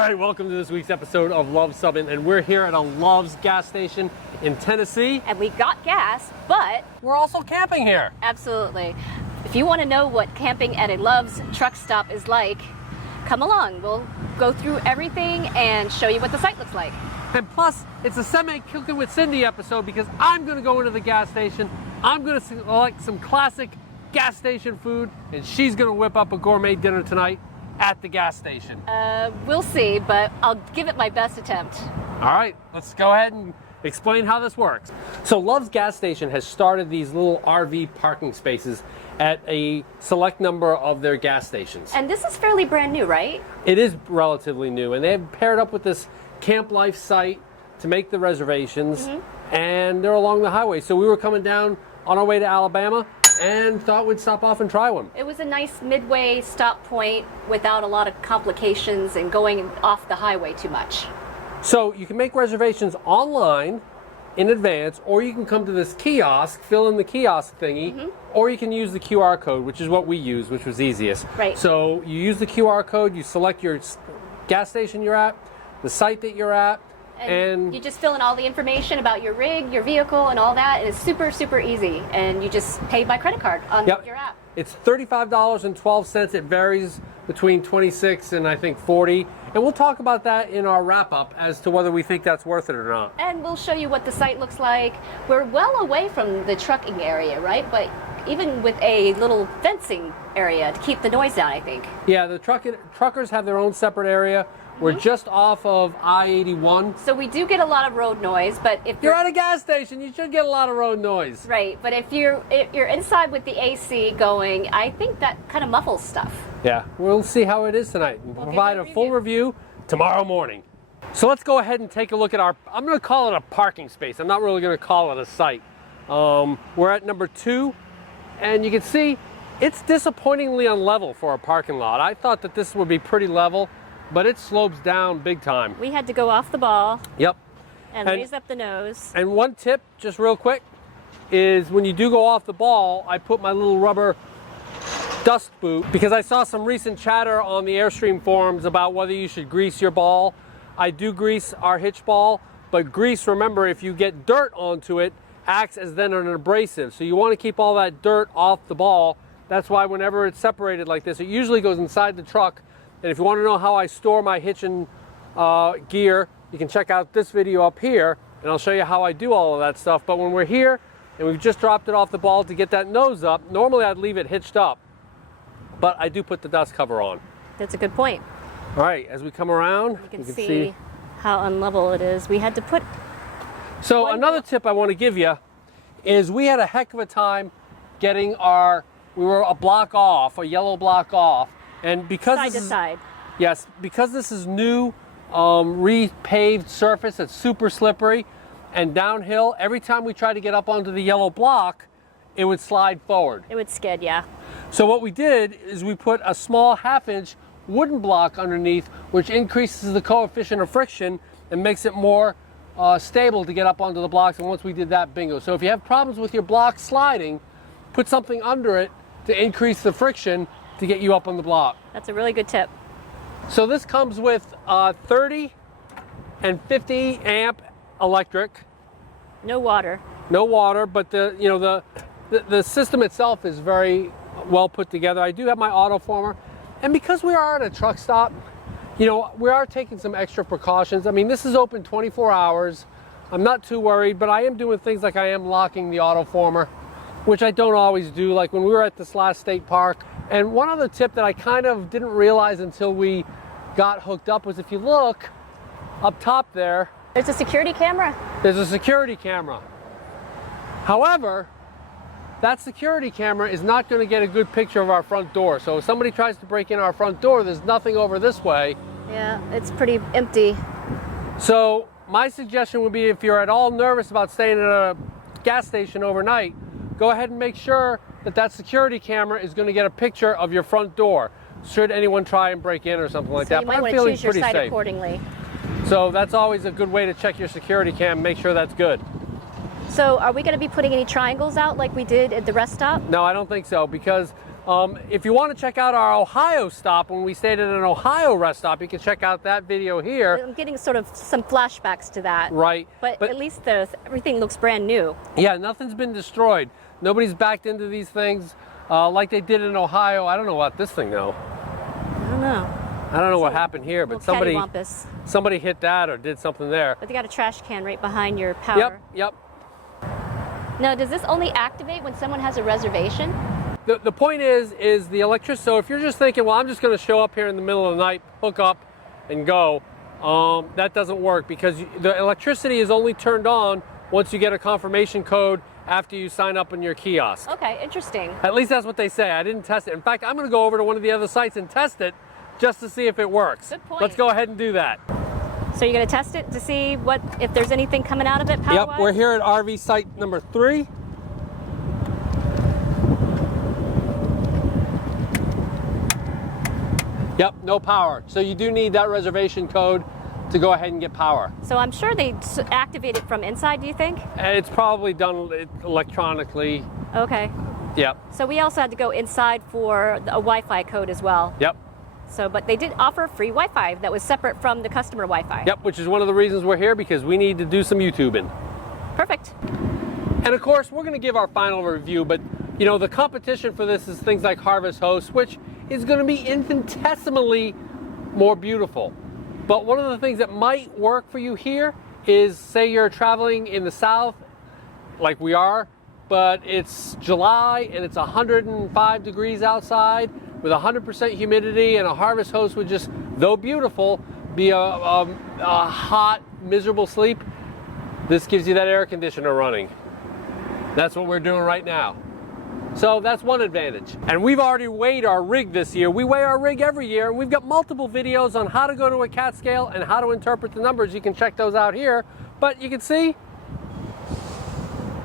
right, welcome to this week's episode of Luv Subbin, and we're here at a Love's gas station in Tennessee. And we got gas, but we're also camping here. Absolutely. If you want to know what camping at a Love's truck stop is like, come along. We'll go through everything and show you what the site looks like. And plus, it's a semi-Cooking with Cindy episode because I'm going to go into the gas station. I'm going to select some classic gas station food, and she's going to whip up a gourmet dinner tonight at the gas station. We'll see, but I'll give it my best attempt. All right, let's go ahead and explain how this works. So Love's gas station has started these little RV parking spaces at a select number of their gas stations. And this is fairly brand new, right? It is relatively new, and they have paired up with this Camp Life site to make the reservations, and they're along the highway. So we were coming down on our way to Alabama and thought we'd stop off and try one. It was a nice midway stop point without a lot of complications and going off the highway too much. So you can make reservations online in advance, or you can come to this kiosk, fill in the kiosk thingy, or you can use the QR code, which is what we use, which was easiest. Right. So you use the QR code, you select your gas station you're at, the site that you're at, and you just fill in all the information about your rig, your vehicle, and all that. And it's super, super easy. And you just pay by credit card on your app. It's $35.12. It varies between $26 and I think $40. And we'll talk about that in our wrap-up as to whether we think that's worth it or not. And we'll show you what the site looks like. We're well away from the trucking area, right? But even with a little fencing area to keep the noise down, I think. Yeah, the truckers have their own separate area. We're just off of I-81. So we do get a lot of road noise, but if you're at a gas station, you should get a lot of road noise. Right, but if you're inside with the AC going, I think that kind of muffles stuff. Yeah, we'll see how it is tonight. We'll provide a full review tomorrow morning. So let's go ahead and take a look at our, I'm going to call it a parking space. I'm not really going to call it a site. We're at number 2, and you can see it's disappointingly unlevel for a parking lot. I thought that this would be pretty level, but it slopes down big time. We had to go off the ball. Yep. And raise up the nose. And one tip, just real quick, is when you do go off the ball, I put my little rubber dust boot because I saw some recent chatter on the Airstream forums about whether you should grease your ball. I do grease our hitch ball, but grease, remember, if you get dirt onto it, acts as then an abrasive. So you want to keep all that dirt off the ball. That's why whenever it's separated like this, it usually goes inside the truck. And if you want to know how I store my hitch and gear, you can check out this video up here, and I'll show you how I do all of that stuff. But when we're here, and we've just dropped it off the ball to get that nose up, normally I'd leave it hitched up, but I do put the dust cover on. That's a good point. All right, as we come around, you can see how unlevel it is. We had to put... So another tip I want to give you is we had a heck of a time getting we were a block off, a yellow block off, and because side to side. Yes, because this is new repaved surface, it's super slippery and downhill. Every time we tried to get up onto the yellow block, it would slide forward. It would skid, yeah. So what we did is we put a small 1/2-inch wooden block underneath, which increases the coefficient of friction and makes it more stable to get up onto the blocks. And once we did that, bingo. So if you have problems with your block sliding, put something under it to increase the friction to get you up on the block. That's a really good tip. So this comes with 30 and 50 amp electric. No water. No water, but the system itself is very well put together. I do have my autoformer, and because we are at a truck stop, we are taking some extra precautions. I mean, this is open 24 hours. I'm not too worried, but I am doing things like I am locking the autoformer, which I don't always do, like when we were at this last state park. And one other tip that I kind of didn't realize until we got hooked up was if you look up top there, there's a security camera. There's a security camera. However, that security camera is not going to get a good picture of our front door. So if somebody tries to break in our front door, there's nothing over this way. Yeah, it's pretty empty. So my suggestion would be, if you're at all nervous about staying at a gas station overnight, go ahead and make sure that security camera is going to get a picture of your front door, should anyone try and break in or something like that. You might want to choose your site accordingly. So that's always a good way to check your security cam, make sure that's good. So are we going to be putting any triangles out like we did at the rest stop? No, I don't think so, because If you want to check out our Ohio stop, when we stayed at an Ohio rest stop, you can check out that video here. I'm getting sort of some flashbacks to that. Right. But at least everything looks brand new. Yeah, nothing's been destroyed. Nobody's backed into these things like they did in Ohio. I don't know about this thing though. I don't know. I don't know what happened here, but somebody hit that or did something there. But they got a trash can right behind your power. Yep. Now, does this only activate when someone has a reservation? The point is the electricity. So if you're just thinking, well, I'm just going to show up here in the middle of the night, hook up, and go, that doesn't work because the electricity is only turned on once you get a confirmation code after you sign up in your kiosk. Okay, interesting. At least that's what they say. I didn't test it. In fact, I'm going to go over to one of the other sites and test it just to see if it works. Good point. Let's go ahead and do that. So you're going to test it to see if there's anything coming out of it power-wise? Yep, we're here at RV site number 3. Yep, no power. So you do need that reservation code to go ahead and get power. So I'm sure they activate it from inside, do you think? It's probably done electronically. Okay. Yep. So we also had to go inside for a Wi-Fi code as well. Yep. So, but they did offer free Wi-Fi that was separate from the customer Wi-Fi. Yep, which is one of the reasons we're here, because we need to do some YouTubing. Perfect. And of course, we're going to give our final review, but you know, the competition for this is things like Harvest Host, which is going to be infinitesimally more beautiful. But one of the things that might work for you here is, say you're traveling in the south, like we are, but it's July and it's 105 degrees outside with 100% humidity, and a Harvest Host would just, though beautiful, be a hot, miserable sleep. This gives you that air conditioner running. That's what we're doing right now. So that's one advantage. And we've already weighed our rig this year. We weigh our rig every year. We've got multiple videos on how to go to a cat scale and how to interpret the numbers. You can check those out here. But you can see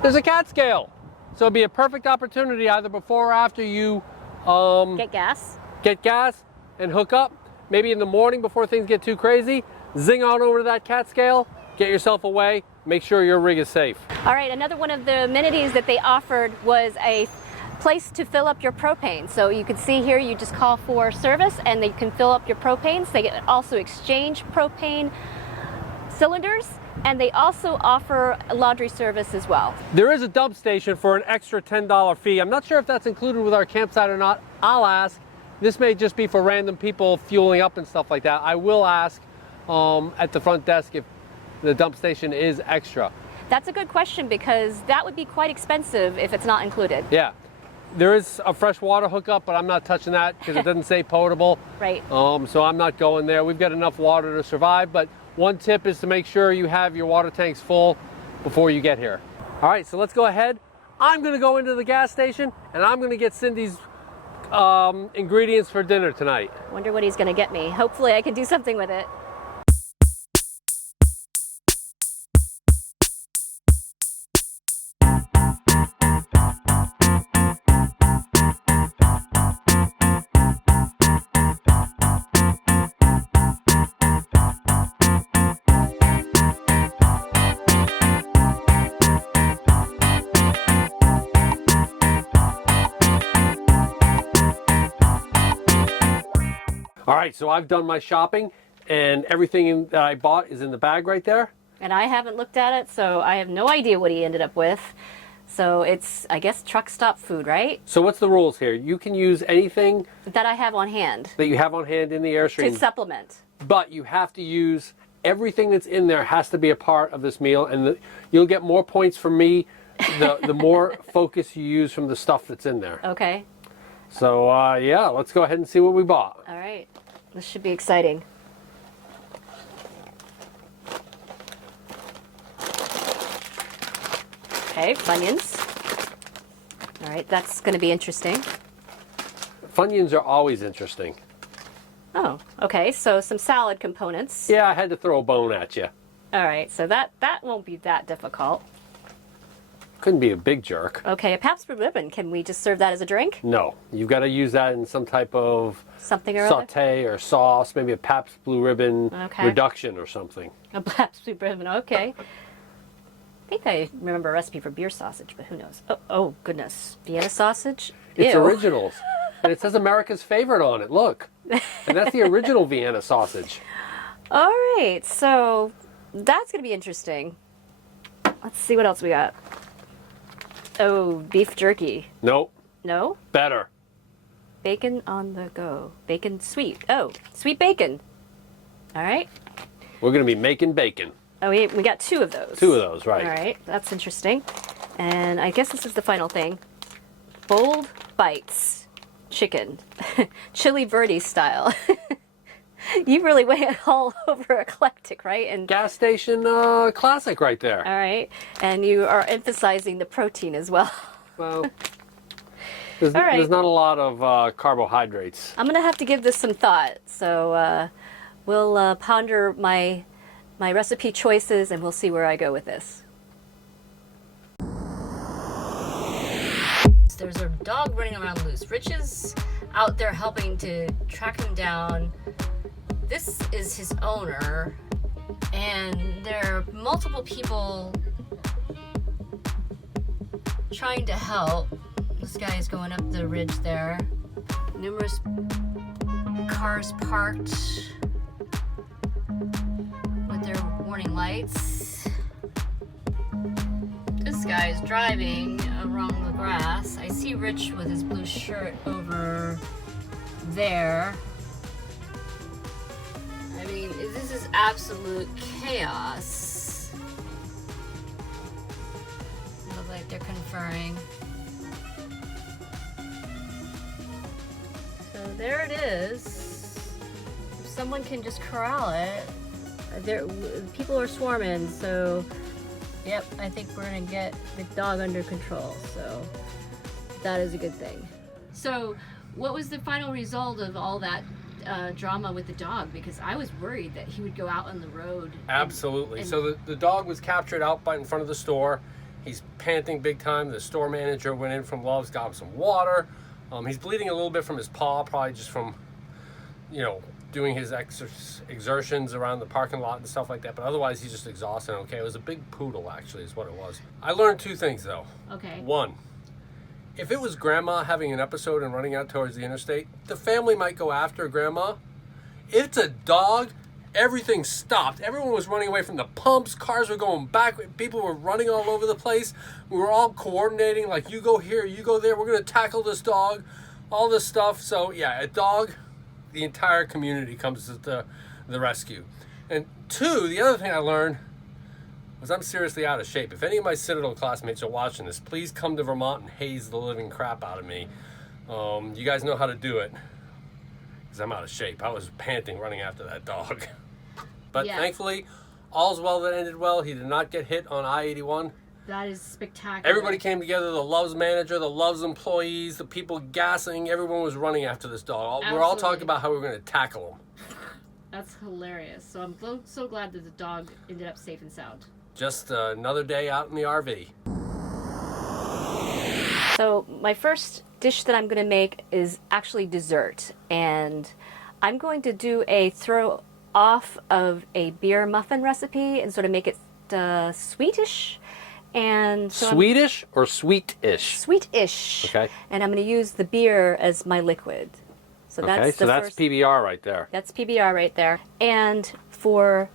there's a cat scale. So it'd be a perfect opportunity either before or after you get gas and hook up. Maybe in the morning before things get too crazy, zing on over to that cat scale, get yourself away, make sure your rig is safe. All right, another one of the amenities that they offered was a place to fill up your propane. So you can see here, you just call for service and they can fill up your propanes. They can also exchange propane cylinders, and they also offer a laundry service as well. There is a dump station for an extra $10 fee. I'm not sure if that's included with our campsite or not. I'll ask. This may just be for random people fueling up and stuff like that. I will ask at the front desk if the dump station is extra. That's a good question, because that would be quite expensive if it's not included. Yeah. There is a fresh water hookup, but I'm not touching that because it doesn't say potable. Right. So I'm not going there. We've got enough water to survive, but one tip is to make sure you have your water tanks full before you get here. All right, so let's go ahead. I'm going to go into the gas station and I'm going to get Cindy's ingredients for dinner tonight. Wonder what he's going to get me. Hopefully I can do something with it. All right, so I've done my shopping and everything that I bought is in the bag right there. And I haven't looked at it, so I have no idea what he ended up with. So it's, I guess, truck stop food, right? So what's the rules here? You can use anything that I have on hand. That you have on hand in the Airstream. To supplement. But you have to use, everything that's in there has to be a part of this meal, and you'll get more points from me the more focus you use from the stuff that's in there. Okay. So yeah, let's go ahead and see what we bought. All right, this should be exciting. Okay, Funyuns. All right, that's going to be interesting. Funyuns are always interesting. Oh, okay, so some salad components. Yeah, I had to throw a bone at you. All right, so that won't be that difficult. Couldn't be a big jerk. Okay, a Pabst Blue Ribbon. Can we just serve that as a drink? No, you've got to use that in some type of something or saute or sauce, maybe a Pabst Blue Ribbon reduction or something. A Pabst Blue Ribbon, okay. I think I remember a recipe for beer sausage, but who knows? Oh goodness, Vienna sausage? It's Ew. originals. And it says America's favorite on it. Look. And that's the original Vienna sausage. All right, so that's going to be interesting. Let's see what else we got. Oh, beef jerky. Nope. No? Better. Bacon on the go. Bacon sweet. Oh, sweet bacon. All right. We're going to be making bacon. Oh, we got 2 of those. 2 of those, right. All right, that's interesting. And I guess this is the final thing. Bold bites. Chicken. Chili Verde style. You really went all over eclectic, right? And gas station classic right there. all right. And you are emphasizing the protein as well. Well, there's, All right. there's not a lot of carbohydrates. I'm going to have to give this some thought. So we'll ponder my recipe choices and we'll see where I go with this. There's a dog running around loose. Rich is out there helping to track him down. This is his owner, and there are multiple people trying to help. This guy is going up the ridge there. Numerous cars parked with their warning lights. This guy is driving along the grass. I see Rich with his blue shirt over there. I mean, this is absolute chaos. It looks like they're conferring. So there it is. If someone can just corral it, people are swarming, so yep, I think we're gonna get the dog under control, so that is a good thing. So what was the final result of all that drama with the dog? Because I was worried that he would go out on the road. Absolutely. So the dog was captured out by in front of the store. He's panting big time. The store manager went in from Love's, got him some water. He's bleeding a little bit from his paw, probably just from, doing his exertions around the parking lot and stuff like that. But otherwise, he's just exhausted. Okay, it was a big poodle, actually, is what it was. I learned 2 things, though. Okay. 1, if it was grandma having an episode and running out towards the interstate, the family might go after grandma. If it's a dog, everything stopped. Everyone was running away from the pumps. Cars were going back. People were running all over the place. We were all coordinating, like, you go here, you go there. We're going to tackle this dog, all this stuff. So, yeah, a dog, the entire community comes to the rescue. And 2, the other thing I learned was I'm seriously out of shape. If any of my Citadel classmates are watching this, please come to Vermont and haze the living crap out of me. You guys know how to do it, because I'm out of shape. I was panting running after that dog. But yeah. Thankfully, all's well that ended well. He did not get hit on I-81. That is spectacular. Everybody came together, the Love's manager, the Love's employees, the people gassing, everyone was running after this dog. Absolutely. We're all talking about how we're going to tackle him. That's hilarious. So I'm so glad that the dog ended up safe and sound. Just another day out in the RV. So my first dish that I'm going to make is actually dessert. And I'm going to do a throw off of a beer muffin recipe and sort of make it sweetish. And so Swedish or sweet-ish? Sweet-ish. Okay. And I'm going to use the beer as my liquid. So that's that's PBR right there. That's PBR right there. And for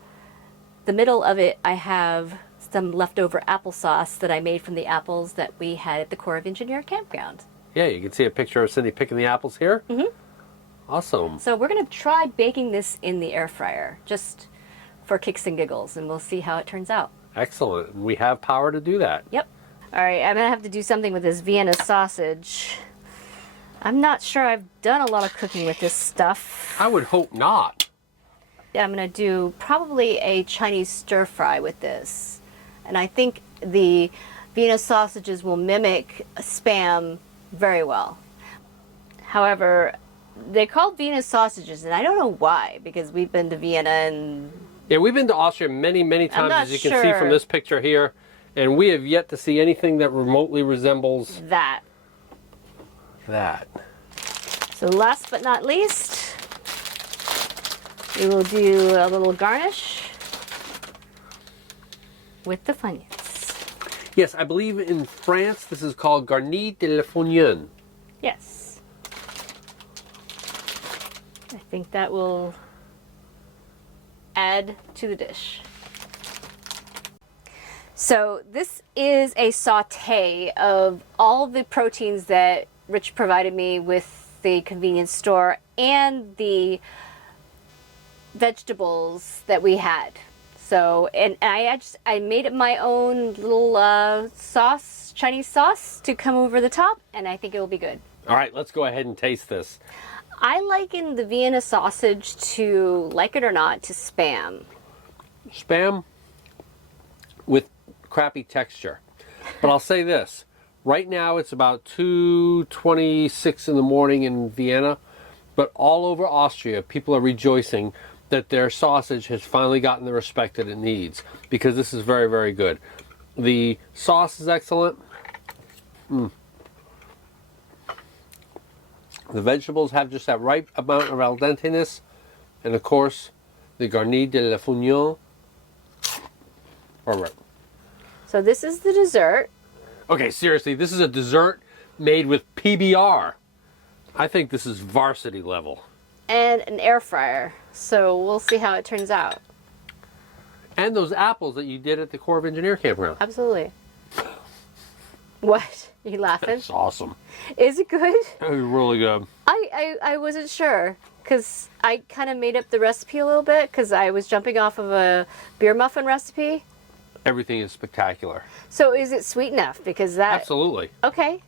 the middle of it, I have some leftover applesauce that I made from the apples that we had at the Corps of Engineer campground. Yeah, you can see a picture of Cindy picking the apples here. Mm-hmm. Awesome. So we're going to try baking this in the air fryer, just for kicks and giggles, and we'll see how it turns out. Excellent. We have power to do that. Yep. All right, I'm going to have to do something with this Vienna sausage. I'm not sure I've done a lot of cooking with this stuff. I would hope not. Yeah, I'm going to do probably a Chinese stir fry with this. And I think the Vienna sausages will mimic Spam very well. However, they're called Vienna sausages, and I don't know why, because we've been to Vienna and... Yeah, we've been to Austria many, many times, as you can see sure. from this picture here, and we have yet to see anything that remotely resembles that. So last but not least, we will do a little garnish with the Funyuns. Yes, I believe in France this is called garni de la funion. Yes. I think that will add to the dish. So this is a saute of all the proteins that Rich provided me with the convenience store and the vegetables that we had. So, and I made it my own little sauce, Chinese sauce, to come over the top, and I think it will be good. All right, let's go ahead and taste this. I liken the Vienna sausage to, like it or not, to Spam. Spam with crappy texture. But I'll say this. Right now it's about 2:26 in the morning in Vienna, but all over Austria people are rejoicing that their sausage has finally gotten the respect that it needs, because this is very, very good. The sauce is excellent. The vegetables have just that right amount of al dente-ness, and of course the garni de la funion. All right. So this is the dessert. Okay, seriously, this is a dessert made with PBR. I think this is varsity level. And an air fryer. So we'll see how it turns out. And those apples that you did at the Corps of Engineer campground. Absolutely. What? Are you laughing? That's awesome. Is it good? It was really good. I wasn't sure, because I kind of made up the recipe a little bit, because I was jumping off of a beer muffin recipe. Everything is spectacular. So is it sweet enough? Because that... Absolutely. Okay.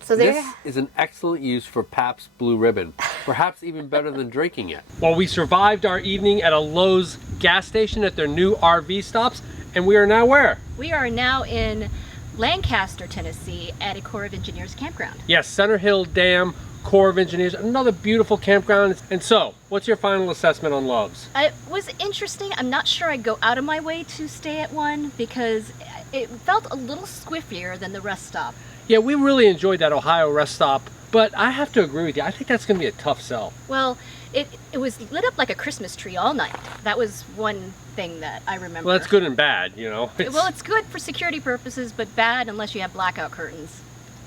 So there... This is an excellent use for Pabst Blue Ribbon. Perhaps even better than drinking it. Well, we survived our evening at a Lowe's gas station at their new RV stops, and we are now where? We are now in Lancaster, Tennessee at a Corps of Engineers campground. Yes, Center Hill Dam, Corps of Engineers, another beautiful campground. And so, what's your final assessment on Love's? It was interesting. I'm not sure I'd go out of my way to stay at one, because it felt a little squiffier than the rest stop. Yeah, we really enjoyed that Ohio rest stop, but I have to agree with you. I think that's going to be a tough sell. Well, it was lit up like a Christmas tree all night. That was one thing that I remember. Well, that's good and bad, you know. Well, it's good for security purposes, but bad unless you have blackout curtains.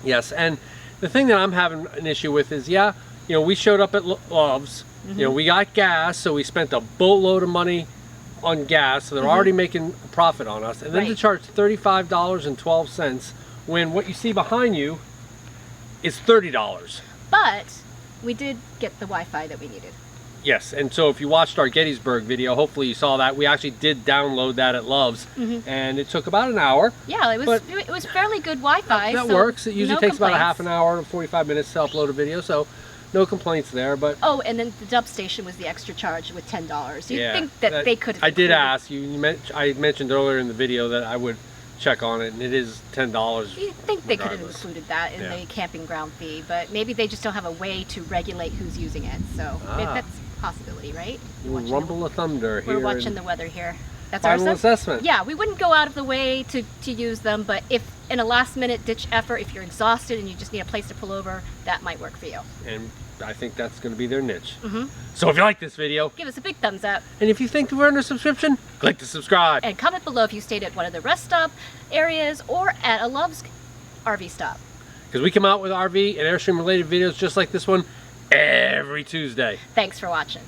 Yes, and the thing that I'm having an issue with is, yeah, you know, we showed up at Love's. You know, we got gas, so we spent a boatload of money on gas, so they're already making a profit on us. And then to charge $35.12 when what you see behind you is $30. But we did get the Wi-Fi that we needed. Yes, and so if you watched our Gettysburg video, hopefully you saw that. We actually did download that at Love's, and it took about an hour. Yeah, it was fairly good Wi-Fi. That so works. It usually takes about a half complaints. an hour to 45 minutes to upload a video, so no complaints there. But oh, and then the dub station was the extra charge with $10. You'd think that they could have I did included. ask you. I mentioned earlier in the video that I would check on it, and it is $10. You'd think they could have regardless. included that in the camping ground fee, but maybe they just don't have a way to regulate who's using it. So that's a possibility, right? Rumble of thunder here. We're watching the weather here. That's final our assessment. Yeah, we wouldn't go out of the way to use them, but if in a last-minute ditch effort, if you're exhausted and you just need a place to pull over, that might work for you. And I think that's going to be their niche. So if you like this video, give us a big thumbs up. And if you think we're under subscription, click the subscribe. And comment below if you stayed at one of the rest stop areas or at a Love's RV stop. Because we come out with RV and Airstream related videos just like this one every Tuesday. Thanks for watching.